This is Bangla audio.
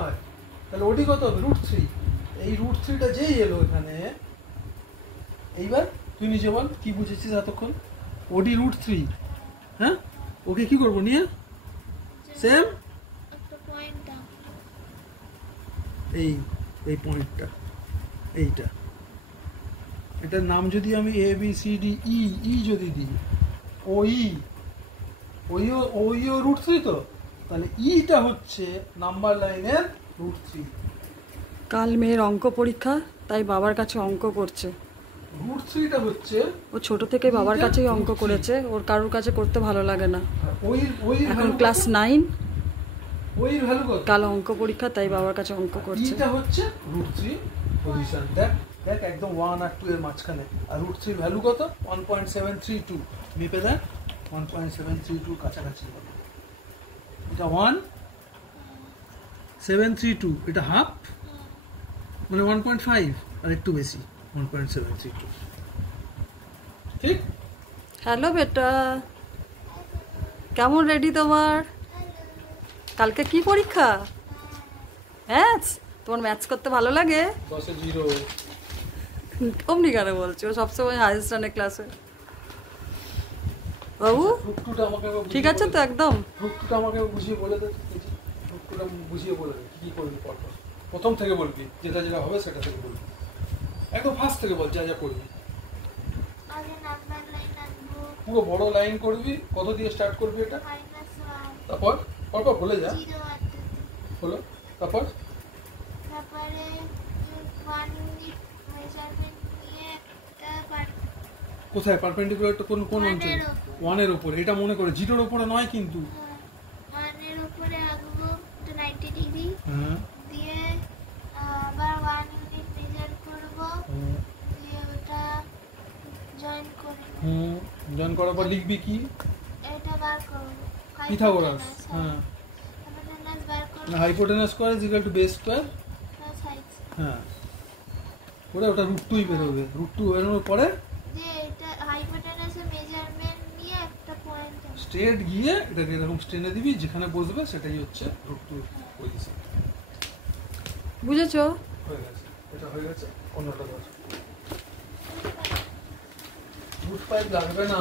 হয়, তাহলে ওডি কত হবে √3। এই √3টা যেই এলো এখানে, এইবার তুই নিজে বল কি বুঝেছিস এতক্ষণ। ওডি √3, হ্যাঁ, ওকে কি করবো নিয়ে সেম এই পয়েন্টটা, এইটা, এটার নাম যদি আমি ABCD E যদি দিই, ওইও √3 তো, তাহলে ইটা হচ্ছে নাম্বার লাইনের √3। কাল মেয়ের অঙ্ক পরীক্ষা, তাই বাবার কাছে অঙ্ক করছে। √3টা হচ্ছে, ও ছোট থেকে বাবার কাছেই অঙ্ক করেছে, ওর কারোর কাছে করতে ভালো লাগে না। এখন ক্লাস 9, ওই ভ্যালু কত? কাল অঙ্ক পরীক্ষা, তাই বাবার কাছে অঙ্ক করছে। এটা হচ্ছে √3 পজিশন, দেখ একদম 1 আর 2 এর মাঝখানে। আর √3 ভ্যালু কত? 1.732। মেপে দেখ 1.732 কাছাকাছি। এটা 1.732, এটা হাফ মানে 1.5, আর একটু বেশি 1.732। ঠিক? হ্যালো বেটা, কেমন রেডি তোমার? কালকে কি পরীক্ষা? ম্যাথস? তোমার ম্যাথস করতে ভালো লাগে? 10 এ 0। অমনি কেন বলছো? সবসময় হাইস্ট রানে ক্লাসে। বাবু ঠিক আছে তো একদম? রুটটা আমাকে বুঝিয়ে বলে দে, রুটটা বুঝিয়ে বলে দে কি করবি পরপর। প্রথম থেকে বলবি, যেটা যেটা হবে সেটা থেকে বলবি, একদম ফার্স্ট থেকে বল যা যা করবি। পুরো বড় লাইন করবি, কত দিয়ে স্টার্ট করবি এটা, তারপর পরপর বলে যা। হলো, তারপর কোথায় পারপেন্ডিকুলারটা কোন কোন অঞ্চলে? 1 এর উপরে, এটা মনে করে 0 এর উপরে নয় কিন্তু। 1 এর উপরে আঁকবো 90 ডিগ্রি, হ্যাঁ, দিয়ে আবার 1 ইউনিট মেজার করব, দিয়ে ওটা জয়েন করব। জয়েন করার পর লিখবি কি? এটা বার করব পিথাগোরাস। হ্যাঁ, হাইপোটেনাস বার করব, hypotenuse square is equal to base square. Plus height. হ্যাঁ, ওটা √2 বেরোবে। √2 বেরোনোর পরে যে এটা হাইপোটেনাসের মেজারমেন্ট নিয়ে একটা পয়েন্ট স্ট্রেট গিয়ে এটাকে এরকম স্টেনে দিবি, যেখানে বসবে সেটাই হচ্ছে √2 পজিশন। বুঝেছো? হয়ে গেছে, এটা হয়ে গেছে। অন্যটা বল, √5 লাগবে না।